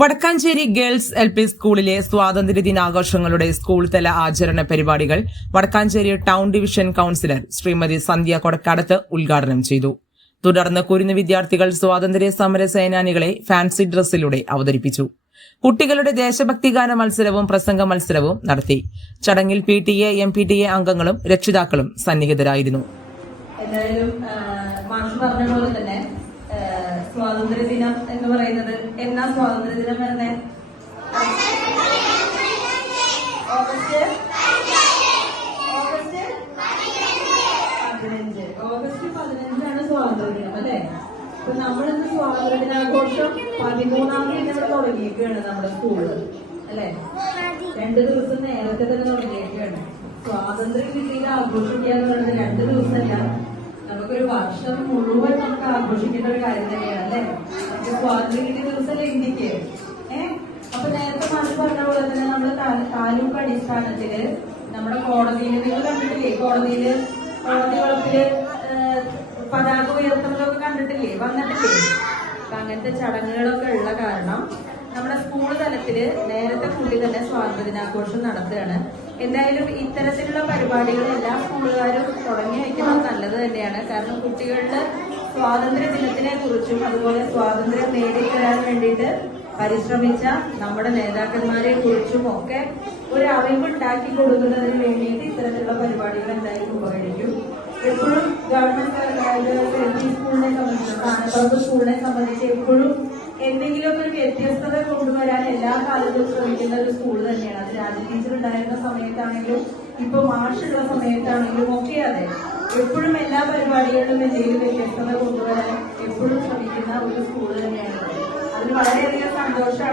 Vadakkanchery girls L P സ്കൂളിലെ സ്വാതന്ത്ര്യ ദിനാഘോഷങ്ങളുടെ school തല ആചരണ പരിപാടികൾ Vadakkanchery town division councillor Shrimati Sandhya Kodakkadath ഉദ്ഘാടനം ചെയ്തു. തുടർന്ന് കുരുന്ന് വിദ്യാർത്ഥികൾ സ്വാതന്ത്ര്യ സമര സേനാനികളെ ഫാൻസി ഡ്രസ്സിലൂടെ അവതരിപ്പിച്ചു. കുട്ടികളുടെ ദേശഭക്തി ഗാന മത്സരവും പ്രസംഗ മത്സരവും നടത്തി. ചടങ്ങിൽ P T A M P T A അംഗങ്ങളും രക്ഷിതാക്കളും സന്നിഹിതരായിരുന്നു. എന്തായാലും പറഞ്ഞ പോലെ തന്നെ സ്വാതന്ത്ര്യ ദിനം എന്ന് പറയുന്നത് എന്നാ സ്വാതന്ത്ര്യ ദിനം വരുന്നേ? ഓഗസ്റ്റ്? ഓഗസ്റ്റ്? പതിനഞ്ച്. ഓഗസ്റ്റ് പതിനഞ്ചാണ് സ്വാതന്ത്ര്യ ദിനം അല്ലെ? അപ്പൊ നമ്മളിന്ന് സ്വാതന്ത്ര്യ ദിനാഘോഷം പതിമൂന്നാം തീയതി ഇവിടെ തുടങ്ങിയേക്കാണ് നമ്മുടെ സ്കൂളിൽ അല്ലെ? രണ്ട് ദിവസം നേരത്തെ തന്നെ തുടങ്ങിയേക്കാണ് സ്വാതന്ത്ര്യ ദിനത്തിൽ ആഘോഷിക്കുക എന്ന് പറയുന്നത് രണ്ട് ദിവസമല്ല. നമുക്കൊരു വർഷം മുഴുവൻ ആഘോഷിക്കേണ്ട ഒരു കാര്യം തന്നെയാണ് അല്ലെ? നമുക്ക് സ്വാതന്ത്ര്യം കിട്ടിയ ദിവസമല്ലേ ഇന്ത്യയ്ക്ക്? ഏഹ് അപ്പൊ നേരത്തെ മാറി പറഞ്ഞ പോലെ തന്നെ നമ്മൾ താലൂക്ക് അടിസ്ഥാനത്തിൽ നമ്മുടെ കോടതിയിൽ നിങ്ങൾ കണ്ടിട്ടില്ലേ? കോടതിയിൽ കോടതി വളപ്പിൽ പതാക ഉയർത്തുന്നതൊക്കെ കണ്ടിട്ടില്ലേ? വന്നിട്ടില്ലേ? അപ്പൊ അങ്ങനത്തെ ചടങ്ങുകളൊക്കെ ഉള്ള കാരണം നമ്മുടെ സ്കൂൾ തലത്തിൽ നേരത്തെ കൂടി തന്നെ സ്വാതന്ത്ര്യ ദിനാഘോഷം നടത്തുകയാണ്. എന്തായാലും ഇത്തരത്തിലുള്ള പരിപാടികൾ എല്ലാ സ്കൂളുകാരും തുടങ്ങി വയ്ക്കുന്നത് നല്ലത് തന്നെയാണ്. കാരണം കുട്ടികളുടെ സ്വാതന്ത്ര്യ ദിനത്തിനെ കുറിച്ചും അതുപോലെ സ്വാതന്ത്ര്യം നേടിത്തരാൻ വേണ്ടിയിട്ട് പരിശ്രമിച്ച നമ്മുടെ നേതാക്കന്മാരെ കുറിച്ചും ഒക്കെ ഒരു അറിവുണ്ടാക്കി കൊടുക്കുന്നതിന് വേണ്ടിയിട്ട് ഇത്തരത്തിലുള്ള പരിപാടികൾ എന്തായാലും ഉപകരിക്കും. എപ്പോഴും ഗവൺമെന്റ് സ്കൂളിനെ സംബന്ധിച്ച് സ്കൂളിനെ സംബന്ധിച്ച് എപ്പോഴും എന്തെങ്കിലുമൊക്കെ ഒരു വ്യത്യസ്തത കൊണ്ടുവരാൻ എല്ലാ കാലത്തും ശ്രമിക്കുന്ന ഒരു സ്കൂൾ തന്നെയാണ്. അത് രാജ ടീച്ചർ ഉണ്ടായിരുന്ന സമയത്താണെങ്കിലും ഇപ്പൊ മാഷുള്ള സമയത്താണെങ്കിലും ഒക്കെ അതെ. എപ്പോഴും എല്ലാ പരിപാടികളിലും എന്തെങ്കിലും വ്യത്യസ്തത കൊണ്ടുവരാൻ എപ്പോഴും ശ്രമിക്കുന്ന ഒരു സ്കൂൾ തന്നെയാണ്. അതിൽ വളരെയധികം സന്തോഷം